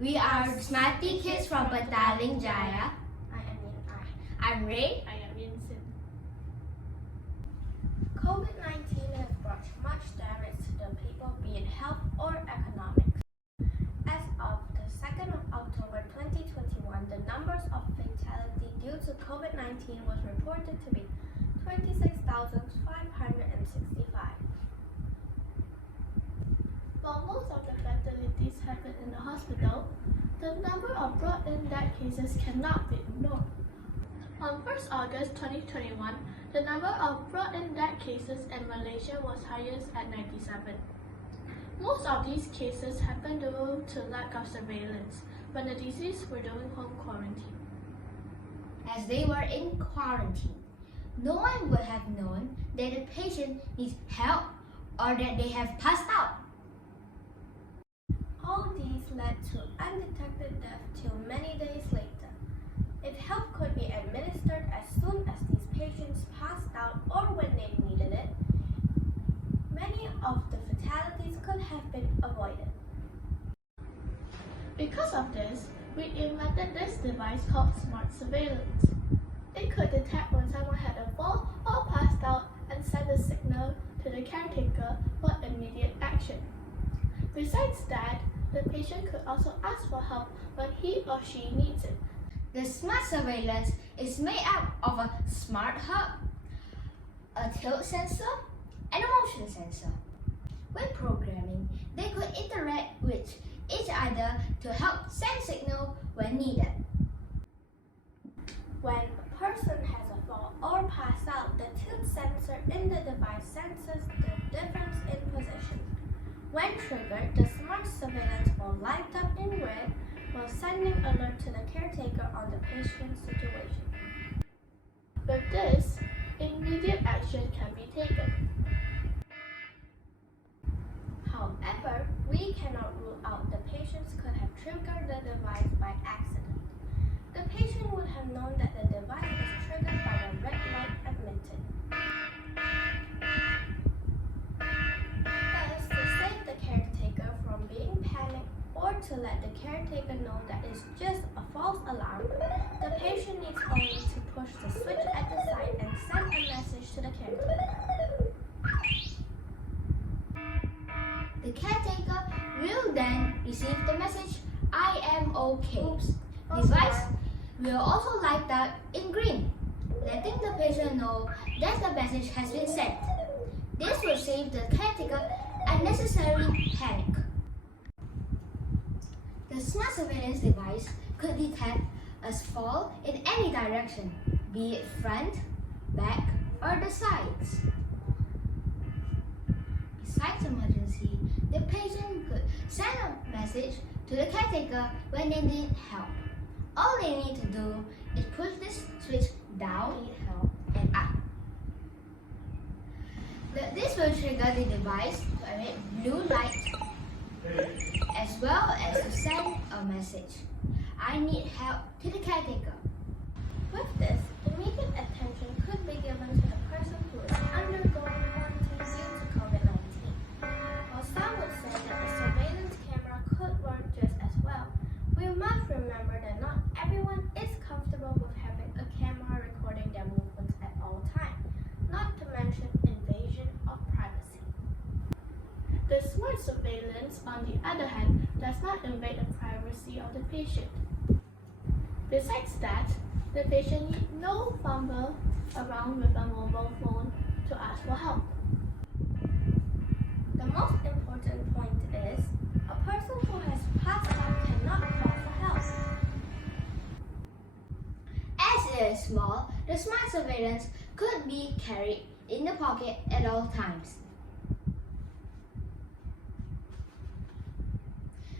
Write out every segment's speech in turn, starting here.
We are Smartie kids from Petaling Jaya. I am Yin Ai. I'm Ray. I am Yin Xin. COVID-19 has brought much damage to the people, be it health or economics. As of the 2nd of October 2021, the numbers of fatality due to COVID-19 was reported to be 26,565. While most of the fatalities happen in the hospital, the number of brought-in death cases cannot be ignored. On 1st August 2021, the number of brought-in death cases in Malaysia was highest at 97. Most of these cases happened due to lack of surveillance when the deceased were doing home quarantine. As they were in quarantine, no one would have known that the patient needs help or that they have passed out. All these led to undetected death till many days later. If help could be administered as soon as these patients passed out or when they needed it, many of the fatalities could have been avoided. Because of this, we invented this device called Smart Surveillance. It could detect when someone had a fall or passed out and send a signal to the caretaker for immediate action. Besides that, the patient could also ask for help when he or she needs it. The smart surveillance is made up of a smart hub, a tilt sensor, and a motion sensor. With programming, they could interact with each other to help send signal when needed. When a person has a fall or pass out, the tilt sensor in the device senses the difference in position. When triggered, the smart surveillance will light up in red while sending alert to the caretaker on the patient's situation. With this, immediate action can be taken. However, we cannot rule out the patients could have triggered the device by accident. The patient would have known that the device was triggered by the red light emitted. Thus, to save the caretaker from being panicked or to let the caretaker know that it's just a false alarm, the patient needs only to push the switch at the side and send a message to the caretaker. The caretaker will then receive the message, "I am okay." Device will also light up in green, letting the patient know that the message has been sent. This will save the caretaker unnecessary panic. The smart surveillance device could detect a fall in any direction, be it front, back, or the sides. Besides emergency, the patient could send a message to the caretaker when they need help. All they need to do is push this switch down and up. This will trigger the device to emit blue light as well as to send a message, "I need help," to the caretaker. With this, immediate attention could be given to the person who is undergoing quarantine due to COVID-19. While some would say that the surveillance camera could work just as well, we must remember that not everyone is comfortable with having a camera recording their movements at all times, not to mention invasion of privacy. The smart surveillance, on the other hand, does not invade the privacy of the patient. Besides that, the patient needs no fumble around with a mobile phone to ask for help. The most important point is, a person who has passed out cannot call for help. As it is small, the smart surveillance could be carried in the pocket at all times.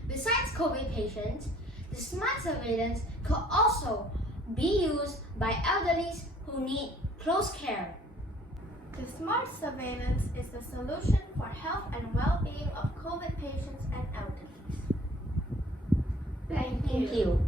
Besides COVID patients, the smart surveillance could also be used by elderly who need close care. The smart surveillance is the solution for health and well-being of COVID patients and elderly. Thank you.